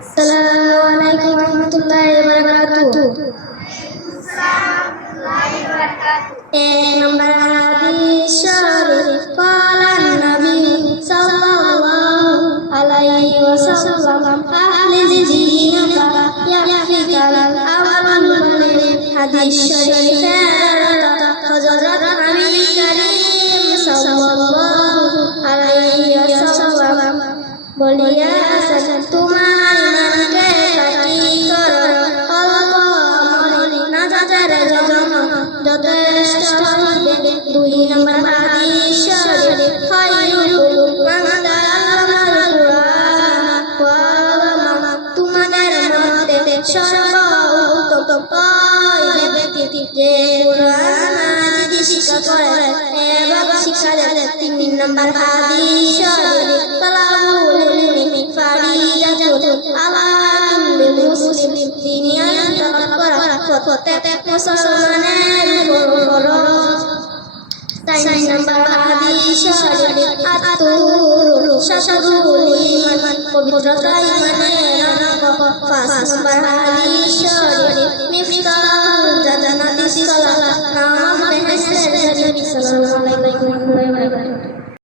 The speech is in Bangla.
Assalamualaikum warahmatullahi wabarakatuh. एक नंबर हदीस शरीफ قال النبي صلى الله عليه وسلم أخلص دينك يكفيك الأمر حديث شريف حضرت نبی کریم صلی اللہ علیہ وسلم বলিয়াছেন তোমার ইমানকে খাঁটি করো অল্প আমলে নাজাতের জন্য যথেষ্ট হইবে। 2 নম্বর হাদিস শরীফ খায়রুকুম মান তাআল্লামাল কুরআন ওয়া আল্লামা তোমাদের মধ্যে সর্বোত্তম ওই ব্যক্তি যে কুরআন হাদিস শিক্ষা করে এবং শিক্ষা দেয়। 3 নম্বর হাদিস শরীফ তালাবুল ইলমি ফারিদাতুন আলা কুল্লি মুসলিম দিনিয়ান করা প্রত্যেক মুসলমানের ফরজ। 4 নম্বর হাদিস শরীফ আত-তুহুর শাতরুল ঈমান পবিত্রতা ঈমানের অঙ্গ। 5 নম্বর হাদিস শরীফ মিফতাহুল জান্নাতি সালাত নামাজ বেহেশতের চাবি। সাল্লাল্লাহু আলাইহি ওয়া সাল্লাম।